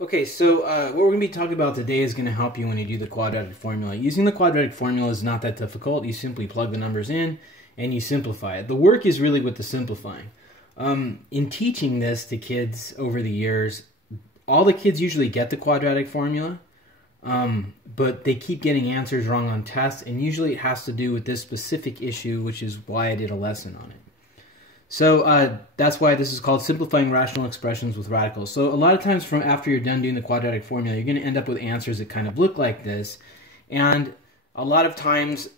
Okay, so what we're going to be talking about today is going to help you when you do the quadratic formula. Using the quadratic formula is not that difficult. You simply plug the numbers in and you simplify it. The work is really with the simplifying. In teaching this to kids over the years, all the kids usually get the quadratic formula, but they keep getting answers wrong on tests, and usually it has to do with this specific issue, which is why I did a lesson on it. So that's why this is called simplifying rational expressions with radicals. So a lot of times from after you're done doing the quadratic formula, you're going to end up with answers that kind of look like this. And a lot of times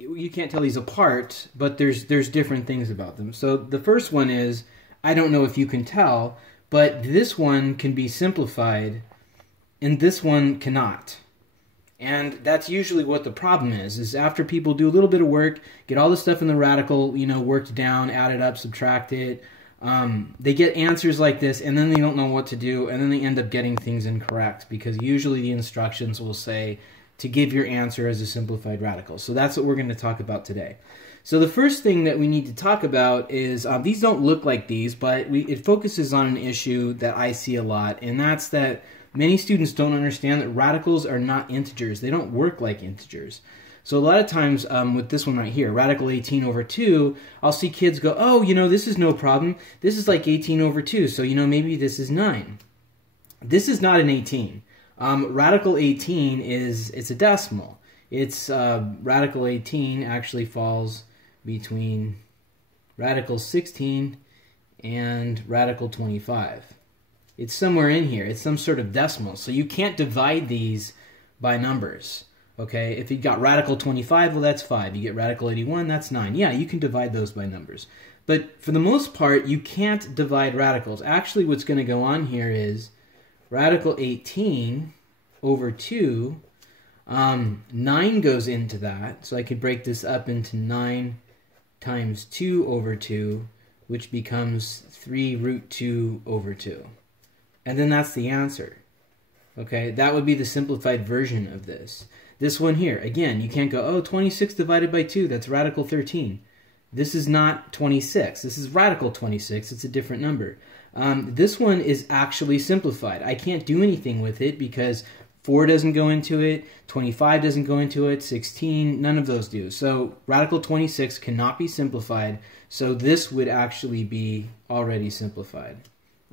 you can't tell these apart, but there's different things about them. So the first one is, I don't know if you can tell, but this one can be simplified and this one cannot. And that's usually what the problem is after people do a little bit of work, get all the stuff in the radical, worked down, add it up, subtract it, they get answers like this, and then they don't know what to do, and then they end up getting things incorrect, because usually the instructions will say to give your answer as a simplified radical. So that's what we're going to talk about today. So the first thing that we need to talk about is, these don't look like these, but it focuses on an issue that I see a lot, and that's that many students don't understand that radicals are not integers. They don't work like integers. So a lot of times with this one right here, radical 18 over 2, I'll see kids go, oh, this is no problem. This is like 18 over 2, so maybe this is 9. This is not an 18. Radical 18 it's a decimal. It's radical 18 actually falls between radical 16 and radical 25. It's somewhere in here. It's some sort of decimal. So you can't divide these by numbers. Okay? If you got radical 25, well, that's 5. You get radical 81, that's 9. Yeah, you can divide those by numbers. But for the most part, you can't divide radicals. Actually, what's going to go on here is radical 18 over 2, 9 goes into that. So I could break this up into 9 times 2 over 2, which becomes 3 root 2 over 2. And then that's the answer. Okay, that would be the simplified version of this. This one here, again, you can't go, oh, 26 divided by 2, that's radical 13. This is not 26. This is radical 26. It's a different number. This one is actually simplified. I can't do anything with it because 4 doesn't go into it, 25 doesn't go into it, 16, none of those do. So radical 26 cannot be simplified, so this would actually be already simplified.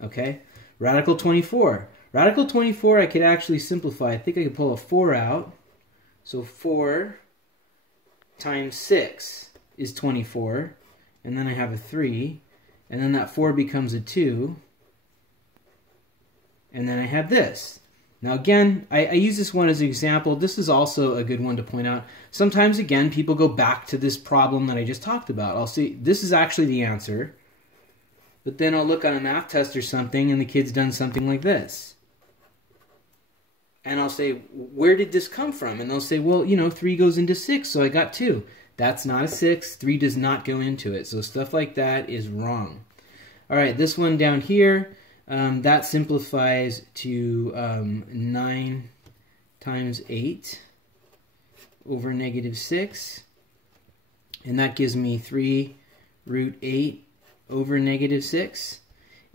Okay? Radical 24. Radical 24 I could actually simplify. I think I could pull a 4 out. So 4 times 6 is 24. And then I have a 3. And then that 4 becomes a 2. And then I have this. Now again, I use this one as an example. This is also a good one to point out. Sometimes again, people go back to this problem that I just talked about. I'll see, this is actually the answer. But then I'll look on a math test or something and the kid's done something like this. And I'll say, where did this come from? And they'll say, well, 3 goes into 6, so I got 2. That's not a 6. 3 does not go into it. So stuff like that is wrong. All right, this one down here, that simplifies to 9 times 8 over negative 6. And that gives me 3 root 8 over negative 6.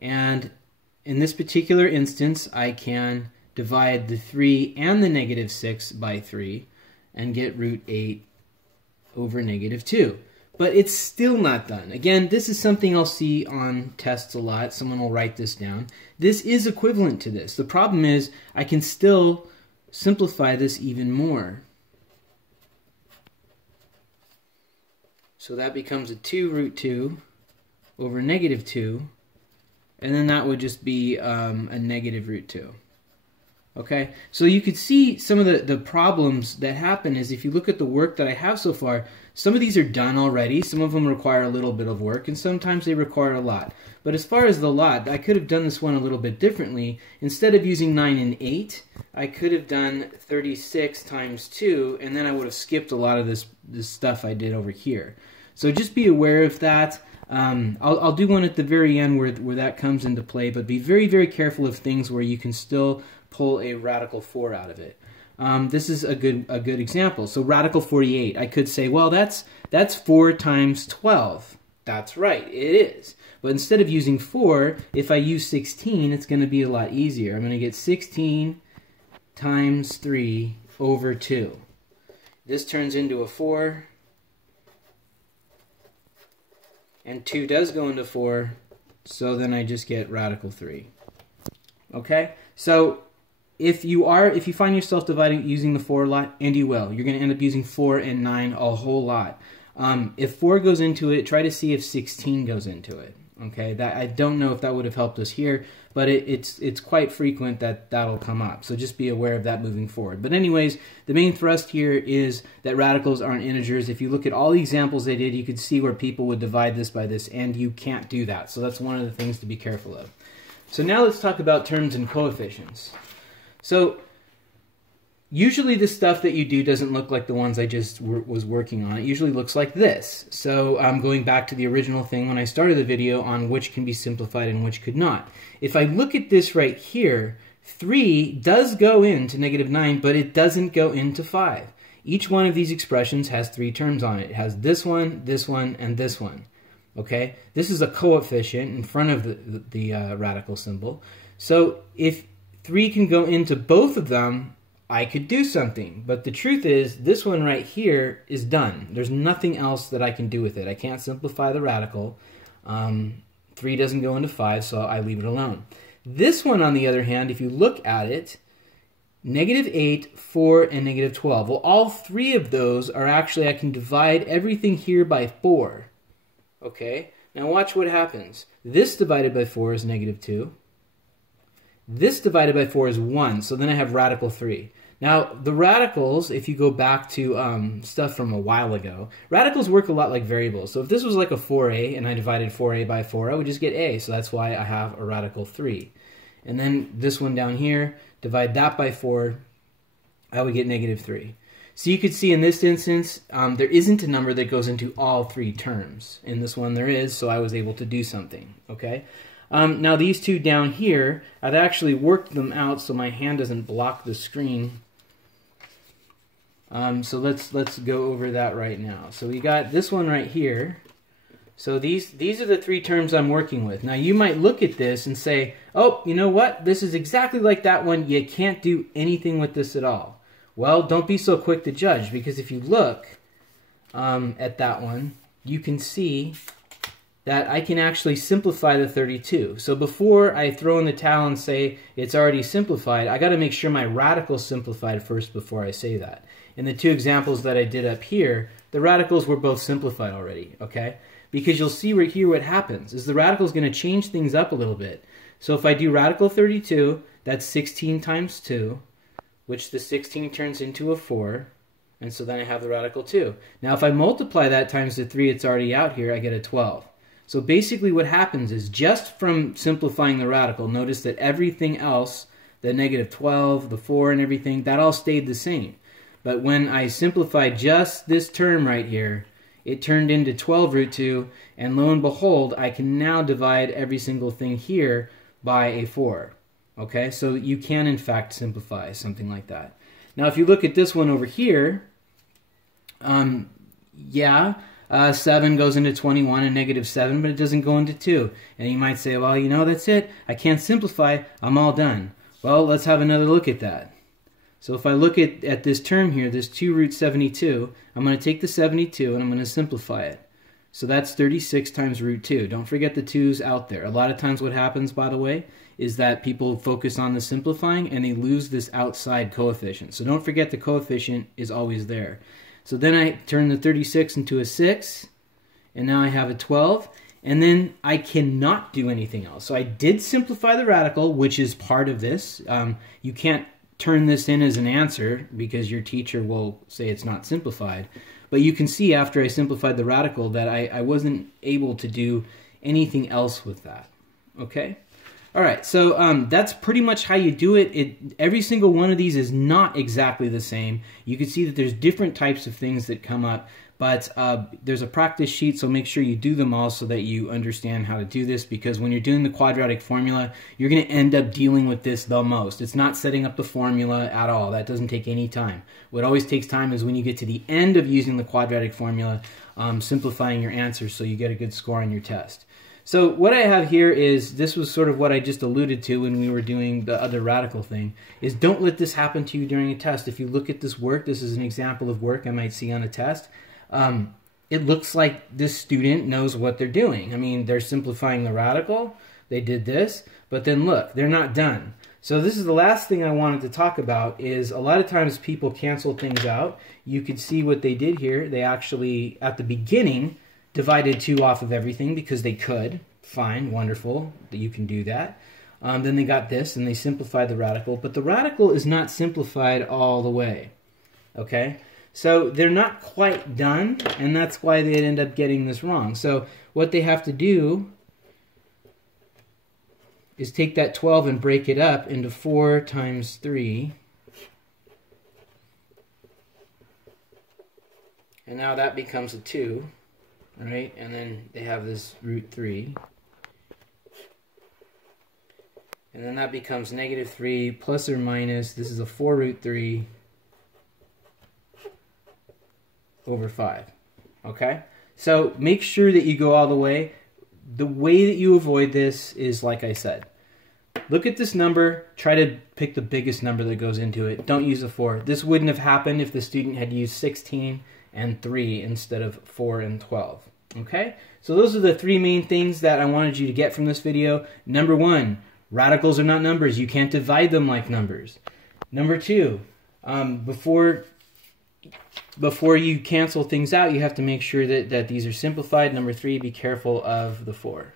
And in this particular instance, I can divide the 3 and the negative 6 by 3 and get root 8 over negative 2. But it's still not done. Again, this is something I'll see on tests a lot. Someone will write this down. This is equivalent to this. The problem is I can still simplify this even more. So that becomes a 2 root 2 over negative 2, and then that would just be a negative root 2. Okay, so you could see some of the problems that happen is if you look at the work that I have so far, some of these are done already, some of them require a little bit of work, and sometimes they require a lot. But as far as the lot, I could have done this one a little bit differently. Instead of using 9 and 8, I could have done 36 times 2, and then I would have skipped a lot of this stuff I did over here. So just be aware of that. I'll do one at the very end where that comes into play, but be very, very careful of things where you can still pull a radical 4 out of it. This is a good example. So radical 48, I could say, well, that's 4 times 12. That's right, it is. But instead of using 4, if I use 16, it's going to be a lot easier. I'm going to get 16 times 3 over 2. This turns into a 4. And 2 does go into 4, so then I just get radical 3. Okay? So if you find yourself dividing using the 4 a lot, and you will, you're going to end up using 4 and 9 a whole lot. If 4 goes into it, try to see if 16 goes into it. Okay? That I don't know if that would have helped us here, but it's quite frequent that that'll come up. So just be aware of that moving forward. But anyways, the main thrust here is that radicals aren't integers. If you look at all the examples they did, you could see where people would divide this by this, and you can't do that. So that's one of the things to be careful of. So now let's talk about terms and coefficients. So usually the stuff that you do doesn't look like the ones I just was working on. It usually looks like this. So I'm going back to the original thing when I started the video on which can be simplified and which could not. If I look at this right here, 3 does go into -9, but it doesn't go into 5. Each one of these expressions has 3 terms on it. It has this one, and this one. Okay? This is a coefficient in front of the radical symbol. So if 3 can go into both of them, I could do something. But the truth is, this one right here is done. There's nothing else that I can do with it. I can't simplify the radical. 3 doesn't go into 5, so I leave it alone. This one, on the other hand, if you look at it, -8, 4, and -12. Well, all 3 of those are actually, I can divide everything here by 4. Okay? Now watch what happens. This divided by 4 is -2. This divided by 4 is 1, so then I have radical 3. Now, the radicals, if you go back to stuff from a while ago, radicals work a lot like variables. So if this was like a 4a and I divided 4a by 4, I would just get a. So that's why I have a radical 3. And then this one down here, divide that by 4, I would get -3. So you could see in this instance, there isn't a number that goes into all 3 terms. In this one there is, so I was able to do something. Okay. Now these two down here, I've actually worked them out so my hand doesn't block the screen. So let's go over that right now. So we got this one right here. So these are the 3 terms I'm working with. Now you might look at this and say, oh, you know what? This is exactly like that one. You can't do anything with this at all. Well, don't be so quick to judge, because if you look at that one, you can see that I can actually simplify the 32. So before I throw in the towel and say it's already simplified, I got to make sure my radical's simplified first before I say that. In the 2 examples that I did up here, the radicals were both simplified already, okay? Because you'll see right here what happens is the radical's going to change things up a little bit. So if I do radical 32, that's 16 times 2, which the 16 turns into a 4, and so then I have the radical 2. Now if I multiply that times the 3 it's already out here, I get a 12. So basically what happens is, just from simplifying the radical, notice that everything else, the -12, the 4 and everything, that all stayed the same. But when I simplified just this term right here, it turned into 12 root 2, and lo and behold, I can now divide every single thing here by a 4. Okay, so you can in fact simplify something like that. Now if you look at this one over here, 7 goes into 21 and -7, but it doesn't go into 2. And you might say, well, you know, that's it. I can't simplify. I'm all done. Well, let's have another look at that. So if I look at this term here, this 2 root 72, I'm going to take the 72 and I'm going to simplify it. So that's 36 times root 2. Don't forget the 2's out there. A lot of times what happens, by the way, is that people focus on the simplifying and they lose this outside coefficient. So don't forget the coefficient is always there. So then I turn the 36 into a 6, and now I have a 12, and then I cannot do anything else. So I did simplify the radical, which is part of this. You can't turn this in as an answer because your teacher will say it's not simplified. But you can see after I simplified the radical that I wasn't able to do anything else with that. Okay? All right, so that's pretty much how you do it. Every single one of these is not exactly the same. You can see that there's different types of things that come up, But there's a practice sheet, so make sure you do them all so that you understand how to do this, because when you're doing the quadratic formula, you're going to end up dealing with this the most. It's not setting up the formula at all. That doesn't take any time. What always takes time is when you get to the end of using the quadratic formula, simplifying your answers so you get a good score on your test. So what I have here is, this was sort of what I just alluded to when we were doing the other radical thing, is don't let this happen to you during a test. If you look at this work, this is an example of work I might see on a test. It looks like this student knows what they're doing. I mean, they're simplifying the radical, they did this, but then look, they're not done. So this is the last thing I wanted to talk about, is a lot of times people cancel things out. You could see what they did here. They actually, at the beginning, divided 2 off of everything because they could. Fine, wonderful, that you can do that. Then they got this and they simplified the radical, but the radical is not simplified all the way. Okay? So they're not quite done, and that's why they end up getting this wrong. So what they have to do is take that 12 and break it up into 4 times 3. And now that becomes a 2. Right, and then they have this root 3. And then that becomes negative 3 plus or minus, this is a 4 root 3 over 5. Okay? So make sure that you go all the way. The way that you avoid this is, like I said, look at this number, try to pick the biggest number that goes into it. Don't use a 4. This wouldn't have happened if the student had used 16 and 3 instead of 4 and 12. Okay? So those are the 3 main things that I wanted you to get from this video. Number 1, radicals are not numbers. You can't divide them like numbers. Number 2, before you cancel things out, you have to make sure that these are simplified. Number 3, be careful of the 4.